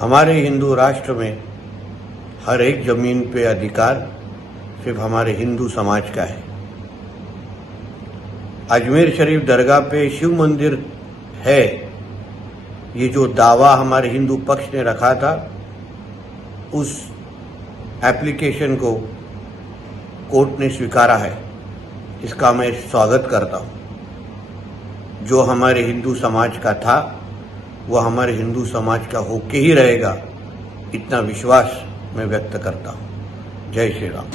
हमारे हिंदू राष्ट्र में हर एक जमीन पे अधिकार सिर्फ हमारे हिंदू समाज का है। अजमेर शरीफ दरगाह पे शिव मंदिर है, ये जो दावा हमारे हिंदू पक्ष ने रखा था, उस एप्लीकेशन को कोर्ट ने स्वीकारा है। इसका मैं स्वागत करता हूं। जो हमारे हिंदू समाज का था वह हमारे हिंदू समाज का होके ही रहेगा, इतना विश्वास मैं व्यक्त करता हूं। जय श्री राम।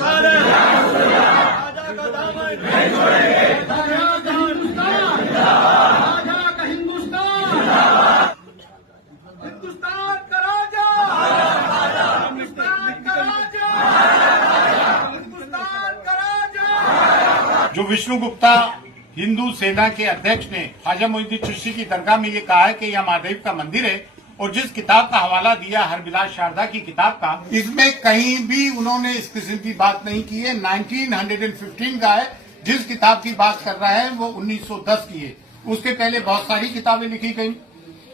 जो विष्णु गुप्ता हिंदू सेना के अध्यक्ष ने ख्वाजा मोइनुद्दीन चिश्ती की दरगाह में ये कहा है कि यह महादेव का मंदिर है, और जिस किताब का हवाला दिया हरबिलास शारदा की किताब का, इसमें कहीं भी उन्होंने इस किस्म की बात नहीं की है। 1915 का है। जिस किताब की बात कर रहा है वो 1910 की है। उसके पहले बहुत सारी किताबें लिखी गई।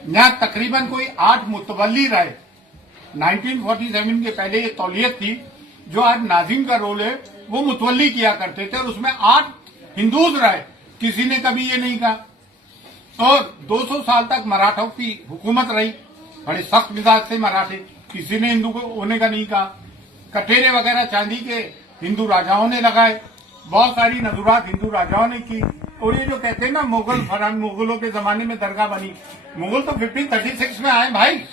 यहाँ तकरीबन कोई 8 मुतवल्ली रहे। 1947 के पहले ये तौलियत थी, जो आज नाजिम का रोल है वो मुतवल्ली किया करते थे, और उसमें 8 हिंदूज रहे। किसी ने कभी ये नहीं कहा। और 200 साल तक मराठों की हुकूमत रही। बड़े सख्त मिजाज थे मराठे, किसी ने हिंदू को होने का नहीं कहा। कटेरे वगैरह चांदी के हिंदू राजाओं ने लगाए, बहुत सारी नजुरात हिंदू राजाओं ने की। और ये जो कहते हैं ना मुगलों के जमाने में दरगाह बनी, मुगल तो 1536 में आए भाई।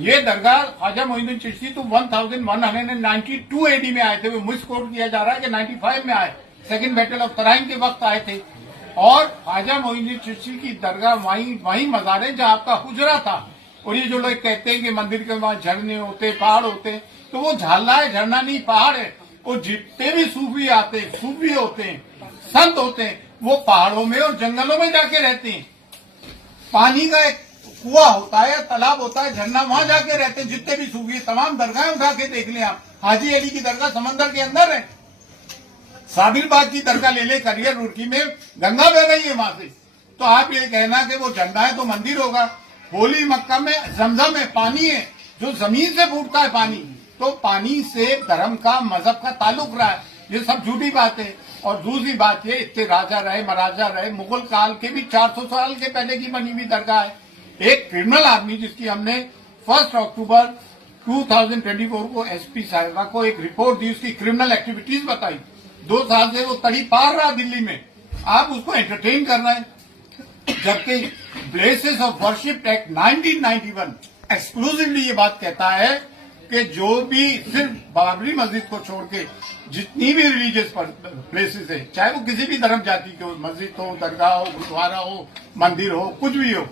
ये दरगाह ख्वाजा मोइनुद्दीन चिश्ती तो 1192 एडी में आए थे। वो मिसकोट किया जा रहा है कि 95 में आए, सेकंड बैटल ऑफ तराइन के वक्त आए थे। और ख्वाजा मोइनुद्दीन चिश्ती की दरगाह वहीं मजार है जहां आपका हुजरा था। और ये जो लोग कहते हैं कि मंदिर के वहां झरने होते, पहाड़ होते, तो वो झाला है, झरना नहीं पहाड़ है। और जितने भी सूफी आते हैं, सूफी होते हैं, संत होते हैं, वो पहाड़ों में और जंगलों में जाके रहते हैं। पानी का एक कुआं होता है, तालाब होता है, झरना, वहां जाके रहते हैं। जितने भी सूफी, तमाम दरगाहें उठा के देख लें आप। हाजी अली की दरगाह समंदर के अंदर है। साबिर बाग की दरगाह ले ले, करियर रुड़की में गंगा बह रही है वहां से। तो आप ये कहना कि वो झंडा है तो मंदिर होगा। होली मक्का में जमजम है, पानी है जो जमीन से फूटता है पानी। तो पानी से धर्म का, मजहब का ताल्लुक रहा है। ये सब झूठी बात है। और दूसरी बात ये, इतने राजा रहे, महाराजा रहे, मुगल काल के भी 400 साल के पहले की बनी हुई दरगाह है। एक क्रिमिनल आदमी जिसकी हमने 1 अक्टूबर 2024 को एसपी साहिबा को एक रिपोर्ट दी, उसकी क्रिमिनल एक्टिविटीज बताई। 2 साल से वो तड़ी पार रहा दिल्ली में, आप उसको एंटरटेन कर रहे हैं। जबकि places of worship act 1991 exclusively ये बात कहता है कि जो भी सिर्फ बाबरी मस्जिद को छोड़ के जितनी भी रिलीजियस प्लेसेस है, चाहे वो किसी भी धर्म जाति के हो, मस्जिद हो, दरगाह हो, गुरुद्वारा हो, मंदिर हो, कुछ भी हो,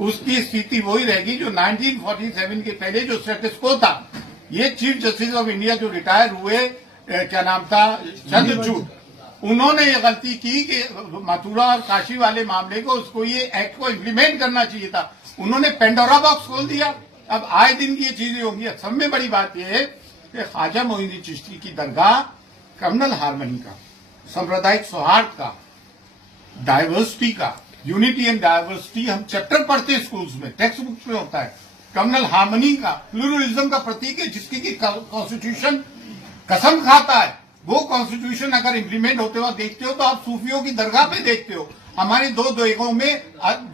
उसकी स्थिति वही रहेगी जो 1947 के पहले जो स्टेटस को था। ये चीफ जस्टिस ऑफ इंडिया जो रिटायर हुए, क्या नाम था, चंद्रचूड़, उन्होंने ये गलती की कि मथुरा और काशी वाले मामले को, उसको ये एक्ट को इम्प्लीमेंट करना चाहिए था। उन्होंने पेंडोरा बॉक्स खोल दिया। अब आए दिन की ये चीजें होंगी। सब में बड़ी बात यह है कि ख्वाजा मोइनुद्दीन चिश्ती की दरगाह कम्युनल हार्मनी का, सांप्रदायिक सौहार्द का, डाइवर्सिटी का, यूनिटी एंड डाइवर्सिटी हम चैप्टर पढ़ते हैं स्कूल्स में, टेक्स्ट बुक्स में होता है। कम्युनल हार्मनी का, प्लूरलिज्म का प्रतीक है, जिसकी की कॉन्स्टिट्यूशन कसम खाता है। वो कॉन्स्टिट्यूशन अगर इम्प्लीमेंट होते हुए देखते हो तो आप सूफियों की दरगाह पे देखते हो। हमारे 2 देगों में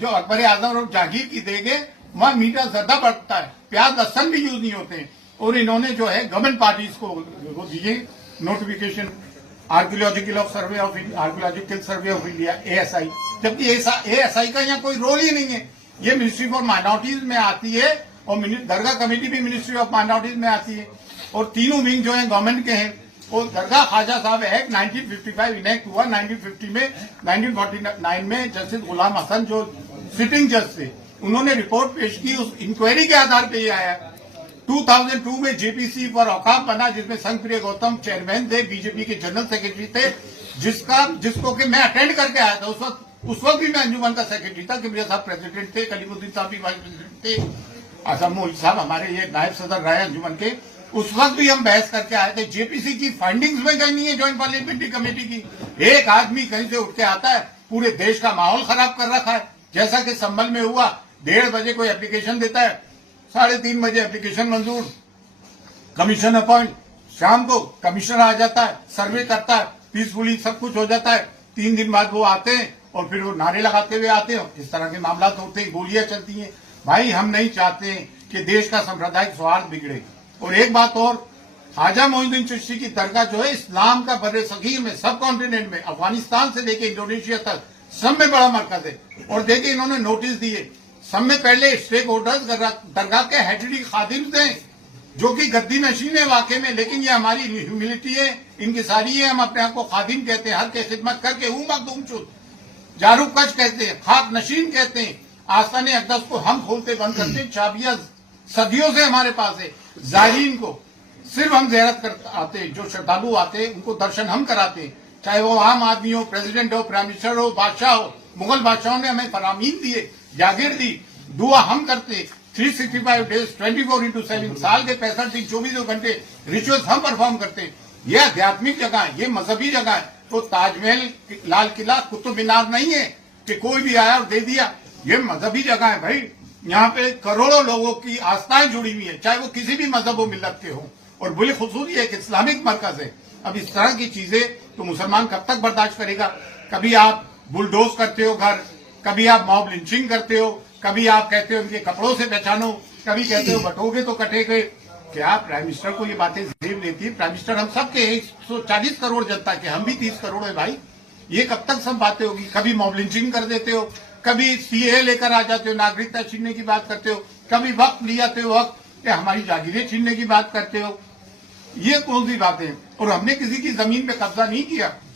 जो अकबर आजम और जहांगीर की देग है, वहां मीठा ज्यादा बढ़ता है, प्याज लहसन भी यूज नहीं होते हैं। और इन्होंने जो है गवर्नमेंट पार्टीज को वो दिए notification, archaeological survey of India, ASI, जबकि ASI का यहाँ कोई रोल ही नहीं है। ये मिनिस्ट्री फॉर माइनॉरिटीज में आती है, और दरगाह कमेटी भी मिनिस्ट्री ऑफ माइनॉरिटीज में आती है। और तीनों विंग जो है गवर्नमेंट के हैं। और दरगाह ख्वाजा साहब एक्ट 1955 इनेक्ट हुआ। 1949 में जस्टिस गुलाम हसन जो सिटिंग जज थे, उन्होंने रिपोर्ट पेश की। उस इंक्वायरी के आधार पर ये आया। 2002 में JPC फॉर औकाफ बना, जिसमें संघप्रिय गौतम चेयरमैन थे, बीजेपी के जनरल सेक्रेटरी थे, जिसको कि मैं अटेंड करके आया था। उस वक्त भी मैं अंजुमन का सेक्रेटरी था। किबरिया साहब प्रेसिडेंट थे, कलीमुद्दीन साहब भी वाइस प्रेसिडेंट थे, आजम मोहित साहब हमारे ये नायब सदर रहे अंजुमन के। उस वक्त भी हम बहस करके आए थे। JPC की फाइंडिंग्स में कहीं नहीं है, ज्वाइंट पार्लियामेंट्री कमेटी की। एक आदमी कहीं से उठ के आता है, पूरे देश का माहौल खराब कर रखा है। जैसा कि संभल में हुआ, 1:30 बजे कोई एप्लीकेशन देता है, 3:30 बजे एप्लीकेशन मंजूर, कमीशन अपॉइंट, शाम को कमिश्नर आ जाता है, सर्वे करता है, पीसफुली सब कुछ हो जाता है। 3 दिन बाद वो आते हैं और फिर वो नारे लगाते हुए आते हैं। इस तरह के मामला होते हैं, गोलियां चलती हैं। भाई हम नहीं चाहते कि देश का सांप्रदायिक सौहार्द बिगड़े। और एक बात और, ख्वाजा मोइनुद्दीन चिश्ती की दरगाह जो है इस्लाम का बर्रे सगीर में, सब कॉन्टिनेंट में, अफगानिस्तान से लेके इंडोनेशिया तक सब में बड़ा मरकज है। और देखिए इन्होंने नोटिस दिए, सब में पहले स्टेक होल्डर्स दरगाह के हेडरी खादिम थे जो कि गद्दी नशीन है वाकई में, लेकिन ये हमारी ह्यूमिलिटी है, इनकी सारी है। हम अपने आप को खादिम कहते हैं, हर के खिदमत करके हूं मखदूम शुद, जारू कच कहते हैं, खाक नशीन कहते हैं। आस्थाने अक़दस को हम खोलते बंद करते हैं, चाबियां सदियों से हमारे पास है। जायरीन को सिर्फ हम ज़ियारत कर आते हैं, जो श्रद्धालु आते हैं उनको दर्शन हम कराते हैं, चाहे वो आम आदमी हो, प्रेसिडेंट हो, प्राइम मिनिस्टर हो, बादशाह हो। मुगल बादशाहों ने हमें फरामीन दिए, जागीर दी, दुआ हम करते। 365 डेज 24/7 साल के 65 दिन 24 घंटे रिचुअल्स हम परफॉर्म करते हैं। ये आध्यात्मिक जगह है, ये मजहबी जगह है। तो ताजमहल, लाल किला, कुतुब मीनार नहीं है कि कोई भी आया और दे दिया। ये मजहबी जगह है भाई, यहाँ पे करोड़ों लोगों की आस्थाएं जुड़ी हुई है, चाहे वो किसी भी मजहब व मिल्लत के हों। और बुल खुसूस ये एक इस्लामिक मरकज है। अब इस तरह की चीजें तो मुसलमान कब तक बर्दाश्त करेगा? कभी आप बुलडोज करते हो घर, कभी आप मॉब लिंचिंग करते हो, कभी आप कहते हो उनके कपड़ों से पहचानो, कभी कहते हो बटोगे तो कटेगे। क्या प्राइम मिनिस्टर को ये बातें जेब लेती है? प्राइम मिनिस्टर हम सब के 140 करोड़ जनता के, हम भी 30 करोड़ है भाई। ये कब तक सब बातें होगी? कभी मॉब लिंचिंग कर देते हो, कभी सीए लेकर आ जाते हो, नागरिकता छीनने की बात करते हो, कभी वक्त ले जाते हो, वक्त हमारी जागीरें छीनने की बात करते हो। ये कौन सी बातें? और हमने किसी की जमीन पे कब्जा नहीं किया।